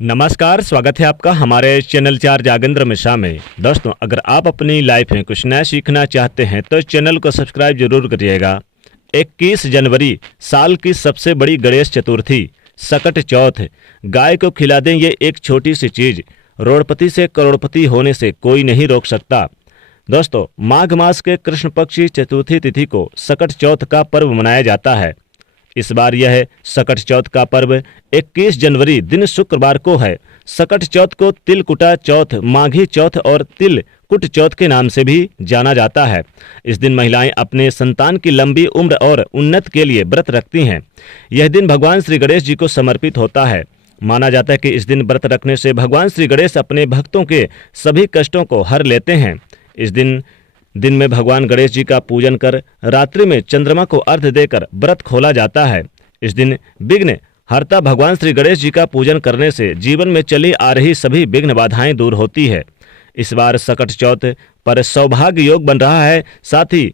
नमस्कार, स्वागत है आपका हमारे चैनल 4 जागेंद्र मिश्रा में। दोस्तों, अगर आप अपनी लाइफ में कुछ नया सीखना चाहते हैं तो चैनल को सब्सक्राइब जरूर करिएगा। 21 जनवरी साल की सबसे बड़ी गणेश चतुर्थी सकट चौथ। गाय को खिला दें ये एक छोटी सी चीज, रोड़पति से करोड़पति होने से कोई नहीं रोक सकता। दोस्तों, माघ मास के कृष्ण पक्षी चतुर्थी तिथि को सकट चौथ का पर्व मनाया जाता है। इस बार यह सकट चौथ का पर्व 21 जनवरी दिन शुक्रवार को है। सकट चौथ को तिलकुटा चौथ, माघी चौथ और तिलकुट चौथ के नाम से भी जाना जाता है। इस दिन महिलाएं अपने संतान की लंबी उम्र और उन्नति के लिए व्रत रखती हैं। यह दिन भगवान श्री गणेश जी को समर्पित होता है। माना जाता है कि इस दिन व्रत रखने से भगवान श्री गणेश अपने भक्तों के सभी कष्टों को हर लेते हैं। इस दिन में भगवान गणेश जी का पूजन कर रात्रि में चंद्रमा को अर्घ्य देकर व्रत खोला जाता है। इस दिन विघ्न हर्ता भगवान श्री गणेश जी का पूजन करने से जीवन में चली आ रही सभी विघ्न बाधाएं दूर होती है। इस बार सकट चौथ पर सौभाग्य योग बन रहा है, साथ ही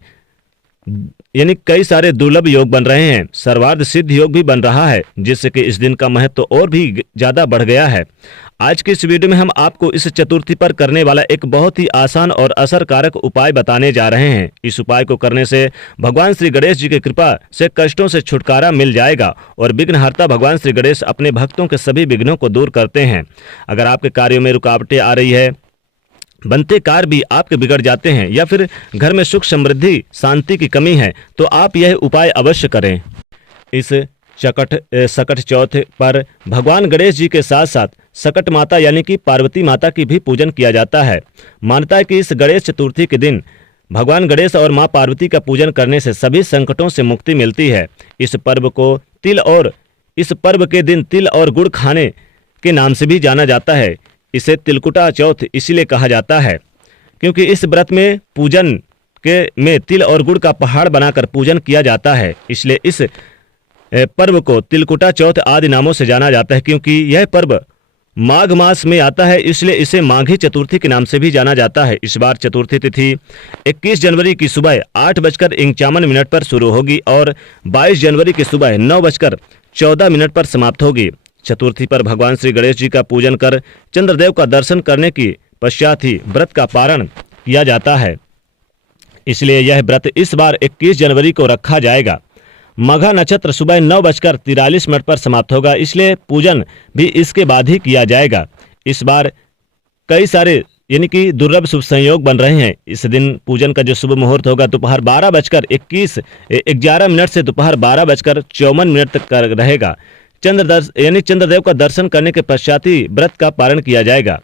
यानी कई सारे दुर्लभ योग बन रहे हैं। सर्वार्थ सिद्ध योग भी बन रहा है, जिससे कि इस दिन का महत्व और भी ज्यादा बढ़ गया है। आज की इस वीडियो में हम आपको इस चतुर्थी पर करने वाला एक बहुत ही आसान और असरकारक उपाय बताने जा रहे हैं। इस उपाय को करने से भगवान श्री गणेश जी की कृपा से कष्टों से छुटकारा मिल जाएगा और विघ्नहर्ता भगवान श्री गणेश अपने भक्तों के सभी विघ्नों को दूर करते हैं। अगर आपके कार्यों में रुकावटें आ रही है, बनते कार्य भी आपके बिगड़ जाते हैं, या फिर घर में सुख समृद्धि शांति की कमी है, तो आप यह उपाय अवश्य करें। इस सकट चौथ पर भगवान गणेश जी के साथ साथ सकट माता यानी कि पार्वती माता की भी पूजन किया जाता है। मानता है कि इस गणेश चतुर्थी के दिन भगवान गणेश और मां पार्वती का पूजन करने से सभी संकटों से मुक्ति मिलती है। इस पर्व के दिन तिल और गुड़ खाने के नाम से भी जाना जाता है। इसे तिलकुटा चौथ इसीलिए कहा जाता है क्योंकि इस व्रत में पूजन में तिल और गुड़ का पहाड़ बनाकर पूजन किया जाता है। इसलिए इस पर्व को तिलकुटा चौथ आदि नामों से जाना जाता है। क्योंकि यह पर्व माघ मास में आता है, इसलिए इसे माघी चतुर्थी के नाम से भी जाना जाता है। इस बार चतुर्थी तिथि 21 जनवरी की सुबह 8:51 पर शुरू होगी और 22 जनवरी की सुबह 9:14 पर समाप्त होगी। चतुर्थी पर भगवान श्री गणेश जी का पूजन कर चंद्रदेव का दर्शन करने की पश्चात ही व्रत का पारण किया जाता है। इसलिए यह व्रत इस बार 21 जनवरी को रखा जाएगा। मघा नक्षत्र सुबह 9:43 पर समाप्त होगा, इसलिए पूजन भी इसके बाद ही किया जाएगा। इस बार कई सारे यानी कि दुर्लभ शुभ संयोग बन रहे हैं। इस दिन पूजन का जो शुभ मुहूर्त होगा दोपहर 12:11 से दोपहर 12:54 तक रहेगा। चंद्रदेव का दर्शन करने के पश्चात ही व्रत का पारण किया जाएगा।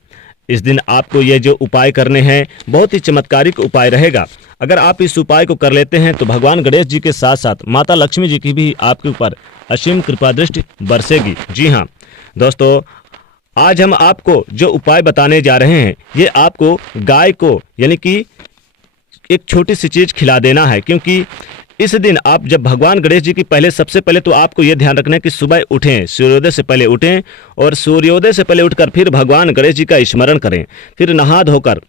इस दिन आपको ये जो उपाय करने हैं बहुत ही चमत्कारिक उपाय रहेगा। अगर आप इस उपाय को कर लेते हैं तो भगवान गणेश जी के साथ साथ माता लक्ष्मी जी की भी आपके ऊपर असीम कृपा दृष्टि बरसेगी। जी हाँ दोस्तों, आज हम आपको जो उपाय बताने जा रहे हैं ये आपको गाय को यानी कि एक छोटी सी चीज खिला देना है। क्योंकि इस दिन आप जब भगवान गणेश जी की सबसे पहले तो आपको यह ध्यान रखना है कि सुबह उठें, सूर्योदय से पहले उठें और सूर्योदय से पहले उठकर फिर भगवान गणेश जी का स्मरण करें। फिर नहा धोकर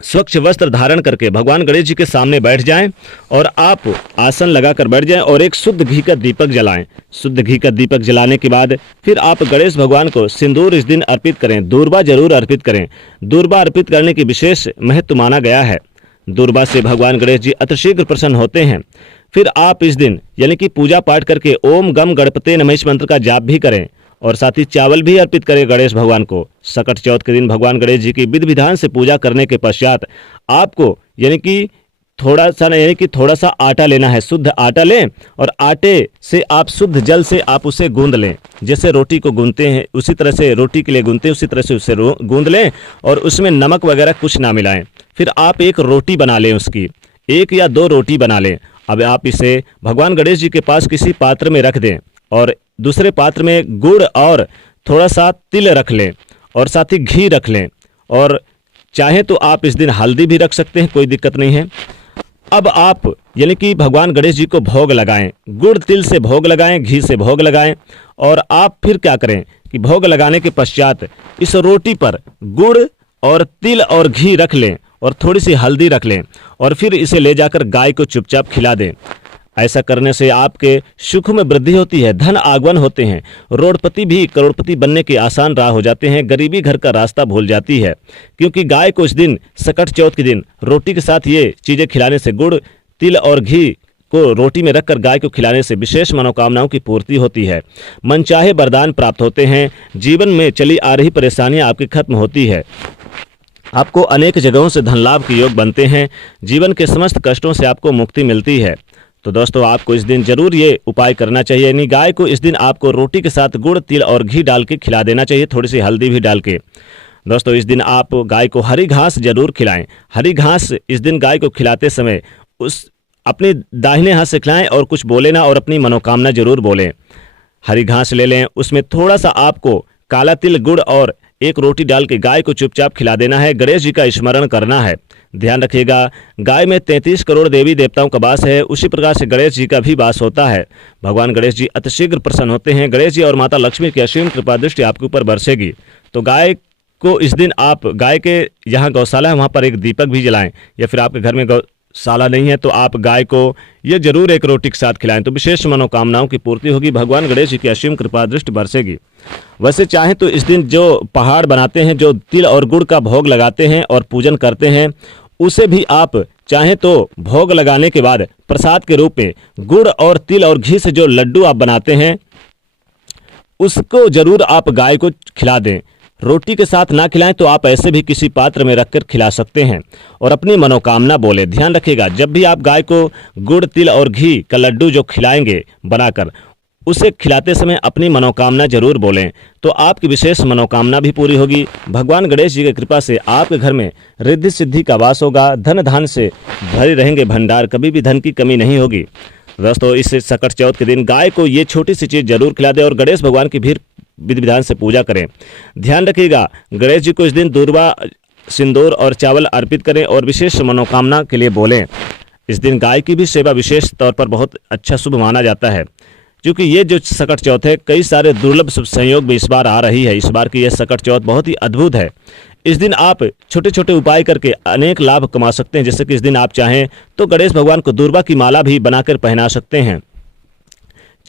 स्वच्छ वस्त्र धारण करके भगवान गणेश जी के सामने बैठ जाएं और आप आसन लगाकर बैठ जाएं और एक शुद्ध घी का दीपक जलाएं। शुद्ध घी का दीपक जलाने के बाद फिर आप गणेश भगवान को सिंदूर इस दिन अर्पित करें। दूर्बा जरूर अर्पित करें। दूर्बा अर्पित करने की विशेष महत्व माना गया है। दूर्बा से भगवान गणेश जी अतिशीघ्र प्रसन्न होते हैं। फिर आप इस दिन यानी कि पूजा पाठ करके ओम गम गणपते नमः इस मंत्र का जाप भी करें और साथ ही चावल भी अर्पित करें गणेश भगवान को। सकट चौथ के दिन भगवान गणेश जी की विधि विधान से पूजा करने के पश्चात आपको यानी कि थोड़ा सा आटा लेना है। शुद्ध आटा लें और आटे से आप शुद्ध जल से आप उसे गूंद लें। जैसे रोटी को गूंदते हैं उसी तरह से रोटी के लिए गूंदते हैं, उसी तरह से उसे गूंद लें और उसमें नमक वगैरह कुछ ना मिलाएं। फिर आप एक रोटी बना लें, उसकी 1 या 2 रोटी बना लें। अब आप इसे भगवान गणेश जी के पास किसी पात्र में रख दें और दूसरे पात्र में गुड़ और थोड़ा सा तिल रख लें और साथ ही घी रख लें और चाहे तो आप इस दिन हल्दी भी रख सकते हैं, कोई दिक्कत नहीं है। अब आप यानी कि भगवान गणेश जी को भोग लगाएं। गुड़ तिल से भोग लगाएं, घी से भोग लगाएं और आप फिर क्या करें कि भोग लगाने के पश्चात इस रोटी पर गुड़ और तिल और घी रख लें और थोड़ी सी हल्दी रख लें और फिर इसे ले जाकर गाय को चुपचाप खिला दें। ऐसा करने से आपके सुख में वृद्धि होती है, धन आगमन होते हैं, रोडपति भी करोड़पति बनने के आसान राह हो जाते हैं, गरीबी घर का रास्ता भूल जाती है। क्योंकि गाय को इस दिन सकट चौथ के दिन रोटी के साथ ये चीज़ें खिलाने से, गुड़, तिल और घी को रोटी में रखकर गाय को खिलाने से विशेष मनोकामनाओं की पूर्ति होती है, मनचाहे वरदान प्राप्त होते हैं, जीवन में चली आ रही परेशानियां आपकी खत्म होती है, आपको अनेक जगहों से धन लाभ के योग बनते हैं, जीवन के समस्त कष्टों से आपको मुक्ति मिलती है। तो दोस्तों आपको इस दिन जरूर ये उपाय करना चाहिए, यानी गाय को इस दिन आपको रोटी के साथ गुड़, तिल और घी डाल के खिला देना चाहिए, थोड़ी सी हल्दी भी डाल के। दोस्तों इस दिन आप गाय को हरी घास जरूर खिलाएं। हरी घास इस दिन गाय को खिलाते समय उस अपने दाहिने हाथ से खिलाएं और कुछ बोले ना, और अपनी मनोकामना जरूर बोलें। हरी घास ले लें, उसमें थोड़ा सा आपको काला तिल, गुड़ और एक रोटी डाल के गाय को चुपचाप खिला देना है। गणेश जी का स्मरण करना है। ध्यान रखिएगा, गाय में 33 करोड़ देवी देवताओं का वास है, उसी प्रकार से गणेश जी का भी वास होता है। भगवान गणेश जी अतिशीघ्र प्रसन्न होते हैं। गणेश जी और माता लक्ष्मी की असीम कृपा दृष्टि आपके ऊपर बरसेगी। तो गाय को इस दिन आप गाय के यहाँ गौशाला है वहाँ पर एक दीपक भी जलाएं, या फिर आपके घर में गौशाला नहीं है तो आप गाय को ये जरूर एक रोटी के साथ खिलाएं, तो विशेष मनोकामनाओं की पूर्ति होगी, भगवान गणेश जी की असीम कृपा दृष्टि बरसेगी। वैसे चाहें तो इस दिन जो पहाड़ बनाते हैं, जो तिल और गुड़ का भोग लगाते हैं और पूजन करते हैं, उसे भी आप चाहें तो भोग लगाने के बाद प्रसाद के रूप में गुड़ और तिल और घी से जो लड्डू आप बनाते हैं उसको जरूर आप गाय को खिला दें। रोटी के साथ ना खिलाएं तो आप ऐसे भी किसी पात्र में रखकर खिला सकते हैं और अपनी मनोकामना बोले। ध्यान रखिएगा, जब भी आप गाय को गुड़, तिल और घी का लड्डू जो खिलाएंगे बनाकर, उसे खिलाते समय अपनी मनोकामना जरूर बोलें, तो आपकी विशेष मनोकामना भी पूरी होगी। भगवान गणेश जी की कृपा से आपके घर में रिद्धि सिद्धि का वास होगा, धन धान से भरे रहेंगे भंडार, कभी भी धन की कमी नहीं होगी। दोस्तों इस सकट चौथ के दिन गाय को ये छोटी सी चीज़ जरूर खिला दें और गणेश भगवान की भी विधि विधान से पूजा करें। ध्यान रखिएगा, गणेश जी को इस दिन दूर्वा, सिंदूर और चावल अर्पित करें और विशेष मनोकामना के लिए बोलें। इस दिन गाय की भी सेवा विशेष तौर पर बहुत अच्छा शुभ माना जाता है, क्योंकि ये जो सकट चौथ है कई सारे दुर्लभ शुभ संयोग में इस बार आ रही है। इस बार की यह सकट चौथ बहुत ही अद्भुत है। इस दिन आप छोटे छोटे उपाय करके अनेक लाभ कमा सकते हैं। जैसे कि इस दिन आप चाहें तो गणेश भगवान को दूर्वा की माला भी बनाकर पहना सकते हैं,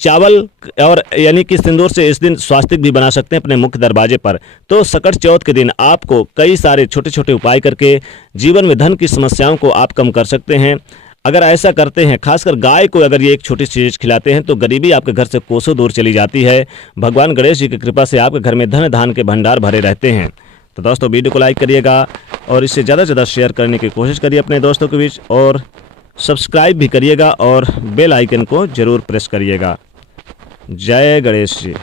चावल और यानी कि सिंदूर से इस दिन स्वास्तिक भी बना सकते हैं अपने मुख्य दरवाजे पर। तो सकट चौथ के दिन आपको कई सारे छोटे छोटे उपाय करके जीवन में धन की समस्याओं को आप कम कर सकते हैं। अगर ऐसा करते हैं, खासकर गाय को अगर ये एक छोटी चीज़ खिलाते हैं, तो गरीबी आपके घर से कोसों दूर चली जाती है। भगवान गणेश जी की कृपा से आपके घर में धन धान के भंडार भरे रहते हैं। तो दोस्तों वीडियो को लाइक करिएगा और इसे ज़्यादा से ज़्यादा शेयर करने की कोशिश करिए अपने दोस्तों के बीच, और सब्सक्राइब भी करिएगा और बेल आइकन को ज़रूर प्रेस करिएगा। जय गणेश जी।